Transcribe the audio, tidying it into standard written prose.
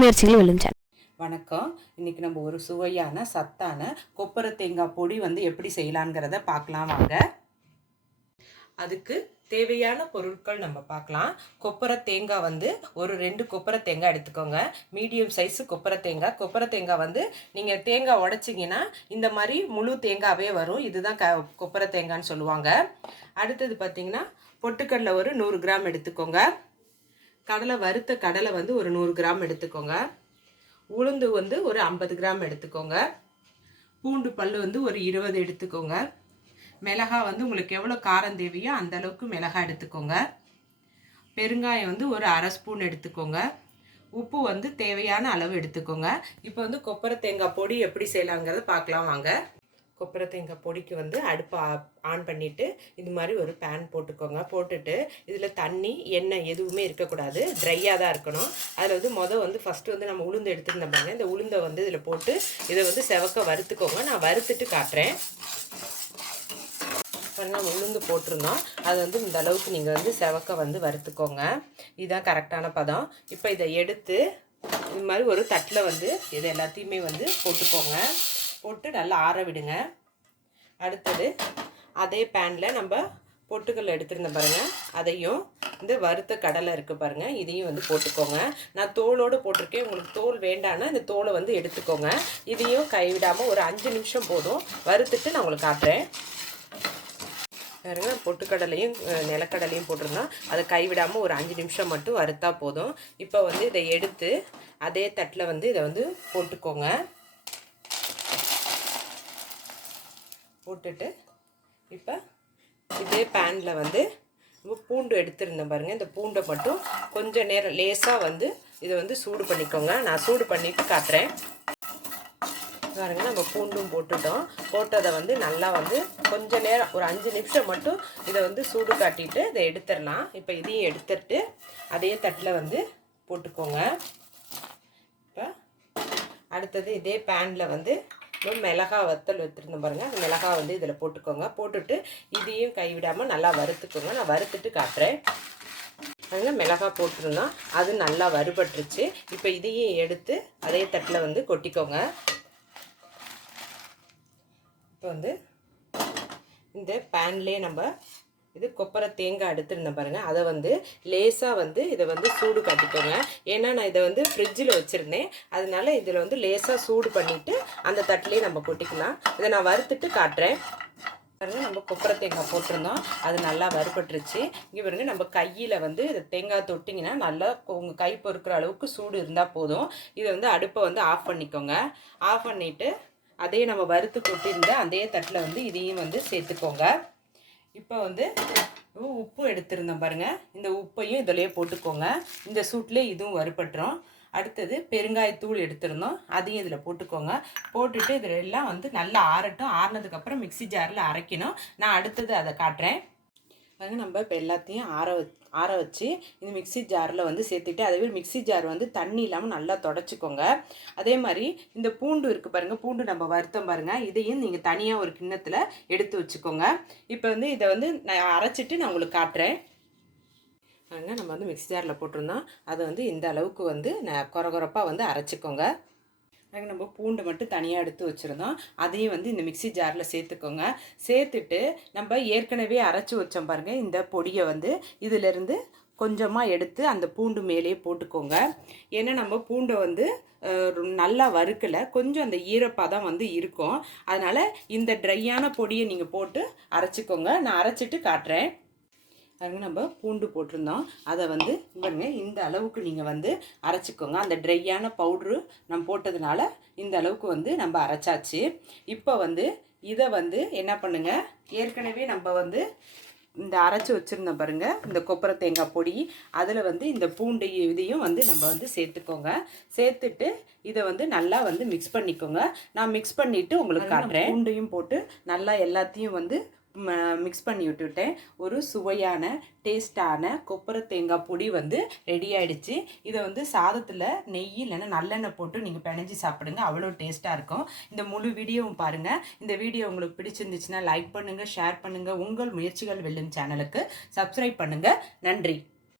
முயற்சிகள் வெல்லும் சேனல். வணக்கம். இன்றைக்கி நம்ம ஒரு சுவையான சத்தான கொப்பரை தேங்காய் பொடி எப்படி செய்யலாங்கிறத பார்க்கலாம் வாங்க. அதுக்கு தேவையான பொருட்கள் நம்ம பார்க்கலாம். கொப்பரை தேங்காய் ஒரு 2 கொப்பரை தேங்காய் எடுத்துக்கோங்க. மீடியம் சைஸு கொப்பரை தேங்காய் நீங்கள் தேங்காய் உடைச்சிங்கன்னா இந்த மாதிரி முழு தேங்காவே வரும். இதுதான் கொப்பரை தேங்காய்னு சொல்லுவாங்க. அடுத்தது பார்த்திங்கன்னா பொட்டுக்கடலை ஒரு 100 கிராம் எடுத்துக்கோங்க. கடலை வறுத்த கடலை ஒரு 100 கிராம் எடுத்துக்கோங்க. உளுந்து ஒரு 50 கிராம் எடுத்துக்கோங்க. பூண்டு பல் ஒரு 20 எடுத்துக்கோங்க. மிளகாய் உங்களுக்கு எவ்வளோ காரம் தேவையோ அந்த அளவுக்கு மிளகாய் எடுத்துக்கோங்க. பெருங்காயம் ஒரு அரை ஸ்பூன் எடுத்துக்கோங்க. உப்பு தேவையான அளவு எடுத்துக்கோங்க. இப்போ கொப்பரை தேங்காய் பொடி எப்படி செய்யலாங்கிறத பார்க்கலாம் வாங்க. கொப்பரை தேங்காய் பொடிக்கு அடுப்பை ஆன் பண்ணிவிட்டு இது மாதிரி ஒரு பேன் போட்டுக்கோங்க. போட்டுட்டு இதில் தண்ணி எண்ணெய் எதுவுமே இருக்கக்கூடாது, ட்ரையாக தான் இருக்கணும். அதில் ஃபஸ்ட்டு நம்ம உளுந்து எடுத்துருந்தோம் பாருங்க. இந்த உளுந்தை இதில் போட்டு இதை செவக்க வறுத்துக்கோங்க. நான் வறுத்துட்டு காட்டுறேன் பாருங்க. நம்ம உளுந்து போட்டிருந்தோம், அது இந்த அளவுக்கு நீங்கள் செவக்க வறுத்துக்கோங்க. இதுதான் கரெக்டான பதம். இப்போ இதை எடுத்து இது மாதிரி ஒரு தட்டில் இதை எல்லாத்தையுமே போட்டுக்கோங்க. போட்டு நல்லா ஆற விடுங்க. அடுத்தது அதே பேனில் நம்ம பொட்டுக்கடலை எடுத்துருந்தேன் பாருங்கள், அதையும் இந்த வறுத்த கடலை இருக்குது பாருங்கள், இதையும் போட்டுக்கோங்க. நான் தோலோடு போட்டிருக்கேன். உங்களுக்கு தோல் வேண்டான்னா இந்த தோலை எடுத்துக்கோங்க. இதையும் கைவிடாமல் ஒரு 5 நிமிஷம் போதும் வறுத்துட்டு நான் உங்களுக்கு காட்டுறேன் பாருங்க. பொட்டுக்கடலையும் நிலக்கடலையும் போட்டிருந்தோம், அதை கைவிடாமல் ஒரு 5 நிமிஷம் மட்டும் வறுத்தா போதும். இப்போ இதை எடுத்து அதே தட்டில் இதை போட்டுக்கோங்க. போட்டுட்டு இப்போ இதே பேனில் பூண்டு எடுத்துருந்தேன் பாருங்கள். இந்த பூண்டை மட்டும் கொஞ்சம் நேரம் லேசாக இதை சூடு பண்ணிக்கோங்க. நான் சூடு பண்ணிவிட்டு காட்டுறேன் பாருங்கள். நம்ம பூண்டும் போட்டுட்டோம். போட்டதை நல்லா கொஞ்சம் நேரம் ஒரு 5 நிமிஷம் மட்டும் இதை சூடு காட்டிட்டு இதை எடுத்துடலாம். இப்போ இதையும் எடுத்துட்டு அதே தட்டில் போட்டுக்கோங்க. இப்போ அடுத்தது இதே பேனில் மிளகாய் வத்தல் வச்சுருந்தோம் பாருங்கள், அந்த மிளகாய் இதில் போட்டுக்கோங்க. போட்டுட்டு இதையும் கைவிடாமல் நல்லா வறுத்துக்கோங்க. நான் வறுத்துட்டு காட்டுறேன் பாருங்கள். மிளகாய் போட்டிருந்தோம், அது நல்லா வறுபட்டுருச்சு. இப்போ இதையும் எடுத்து அதே தட்டில் கொட்டிக்கோங்க. இப்போ இந்த பேன்லேயே நம்ம இது கொப்பரை தேங்காய் எடுத்துருந்தேன் பாருங்கள், அதை லேசாக இதை சூடு காட்டிக்கோங்க. ஏன்னா நான் இதை ஃப்ரிட்ஜில் வச்சுருந்தேன், அதனால இதில் லேசாக சூடு பண்ணிவிட்டு அந்த தட்டிலே நம்ம கொட்டிக்கலாம். இதை நான் வறுத்துட்டு காட்டுறேன் பாருங்கள். நம்ம கொப்பரை தேங்காய் போட்டிருந்தோம், அது நல்லா வறுபட்டுருச்சு. இங்கே பாருங்க, நம்ம கையில் இதை தேங்காய் தொட்டிங்கன்னா நல்லா உங்கள் கை பொறுக்கிற அளவுக்கு சூடு இருந்தால் போதும். இதை அடுப்பை ஆஃப் பண்ணிக்கோங்க. ஆஃப் பண்ணிவிட்டு அதே நம்ம வறுத்து கொட்டியிருந்த அதே தட்டில் இதையும் சேர்த்துக்கோங்க. இப்போ உப்பு எடுத்துருந்தோம் பாருங்கள், இந்த உப்பையும் இதிலேயே போட்டுக்கோங்க. இந்த சூட்லேயே இதுவும் வறுபட்டுரும். அடுத்தது பெருங்காயத்தூள் எடுத்துருந்தோம், அதையும் இதில் போட்டுக்கோங்க. போட்டுட்டு இதில் எல்லாம் நல்லா ஆறட்டும். ஆறினதுக்கப்புறம் மிக்ஸி ஜாரில் அரைக்கணும். நான் அடுத்தது அதை காட்டுறேன் பாருங்கள். நம்ம இப்போ எல்லாத்தையும் ஆற வச்சு இந்த மிக்ஸி ஜாரில் சேர்த்துட்டு அதே மிக்ஸி ஜார் தண்ணி இல்லாமல் நல்லா தொடச்சிக்கோங்க. அதே மாதிரி இந்த பூண்டு இருக்குது பாருங்கள், பூண்டு நம்ம வறுத்தோம் பாருங்கள், இதையும் நீங்கள் தனியாக ஒரு கிண்ணத்தில் எடுத்து வச்சுக்கோங்க. இப்போ இதை நான் அரைச்சிட்டு நான் உங்களுக்கு காட்டுறேன் பாருங்கள். நம்ம மிக்ஸி ஜாரில் போட்டிருந்தோம், அதை இந்த அளவுக்கு நான் கொரகொரப்பாக அரைச்சிக்கோங்க. நம்ம பூண்டு மட்டும் தனியாக எடுத்து வச்சுருந்தோம், அதையும் இந்த மிக்ஸி ஜாரில் சேர்த்துக்கோங்க. சேர்த்துட்டு நம்ம ஏற்கனவே அரைச்சி வச்சோம் பாருங்கள், இந்த பொடியை இதிலேருந்து கொஞ்சமாக எடுத்து அந்த பூண்டு மேலேயே போட்டுக்கோங்க. ஏன்னா நம்ம பூண்டை நல்லா வறுக்கலை, கொஞ்சம் அந்த ஈரப்பதம் இருக்கும். அதனால் இந்த ட்ரையான பொடியை நீங்கள் போட்டு அரைச்சிக்கோங்க. நான் அரைச்சிட்டு காட்டுறேன் பாருங்க. நம்ம பூண்டு போட்டிருந்தோம், அதை பாருங்க இந்த அளவுக்கு நீங்கள் அரைச்சிக்கோங்க. அந்த ட்ரையான பவுட்ரு நம்ம போட்டதுனால இந்த அளவுக்கு நம்ம அரைச்சாச்சு. இப்போ இதை என்ன பண்ணுங்கள், ஏற்கனவே நம்ம இந்த அரைச்சி வச்சுருந்தோம் பாருங்கள் இந்த கொப்பரை தேங்காய் பொடி, அதில் இந்த பூண்டு இதையும் நம்ம சேர்த்துக்கோங்க. சேர்த்துட்டு இதை நல்லா மிக்ஸ் பண்ணிக்கோங்க. நான் மிக்ஸ் பண்ணிவிட்டு உங்களுக்கு காட்டுறேன். பூண்டையும் போட்டு நல்லா எல்லாத்தையும் மிக்ஸ் பண்ணி விட்டுவிட்டேன். ஒரு சுவையான டேஸ்டான கொப்பரை தேங்காய் பொடி ரெடி ஆகிடுச்சு. இதை சாதத்தில் நெய் இல்லைன்னா நல்லெண்ணெய் போட்டு நீங்கள் பிணைஞ்சி சாப்பிடுங்க, அவ்வளோ டேஸ்ட்டாக இருக்கும். இந்த முழு வீடியோவும் பாருங்கள். இந்த வீடியோ உங்களுக்கு பிடிச்சிருந்துச்சுன்னா லைக் பண்ணுங்கள், ஷேர் பண்ணுங்கள். உங்கள் முயற்சிகள் வெல்லும் சேனலுக்கு சப்ஸ்கிரைப் பண்ணுங்கள். நன்றி.